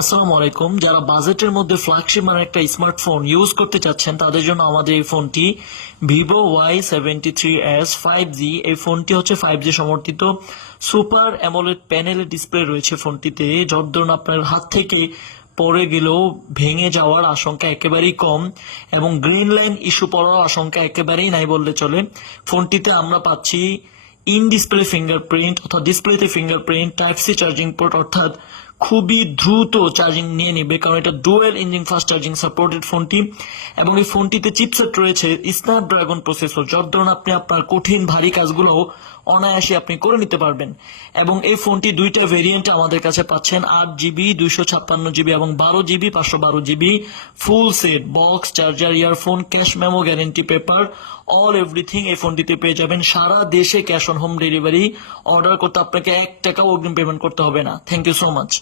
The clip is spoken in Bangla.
আসসালামু আলাইকুম। যারা বাজেটের মধ্যে ফ্ল্যাগশিপ মানে একটা স্মার্টফোন ইউজ করতে চাচ্ছেন তাদের জন্য আমাদের এই ফোনটি ভিভো Y73s 5G। এই ফোনটি হচ্ছে 5G সমর্থিত সুপার অ্যামোলেড প্যানেলের ডিসপ্লে রয়েছে ফোনটিতে, যার ধরুন আপনার হাত থেকে পড়ে গেলেও ভেঙে যাওয়ার আশঙ্কা একেবারেই কম এবং গ্রিন লাইন ইস্যু পড়ার আশঙ্কা একেবারেই নাই বললে চলে। ফোনটিতে আমরা পাচ্ছি ইন ডিসপ্লে ফিঙ্গারপ্রিন্ট অর্থাৎ ডিসপ্লেতে fingerprint, type C charging port অর্থাৎ খুবই দ্রুত চার্জিং নিয়ে নেবে, কারণ এটা dual engine fast charging supported ফোনটি এবং এই ফোনটিতে চিপসেট রয়েছে স্ন্যাপড্রাগন প্রসেসর, যার ধরুন আপনি আপনার কঠিন ভারী কাজগুলো অনায়াসে আপনি করে নিতে পারবেন। এবং এই ফোনটি দুইটা ভেরিয়েন্ট আমাদের কাছে পাচ্ছেন, 8GB 256GB এবং 12GB 512GB। Full set box, charger, earphone, cash memo, guarantee paper, all everything এই ফোনটিতে পেয়ে যাবেন। সারা দেশে cash on home delivery. Order করতে আপনাকে 1 টাকাও অগ্রিম পেমেন্ট করতে হবে না। Thank you so much.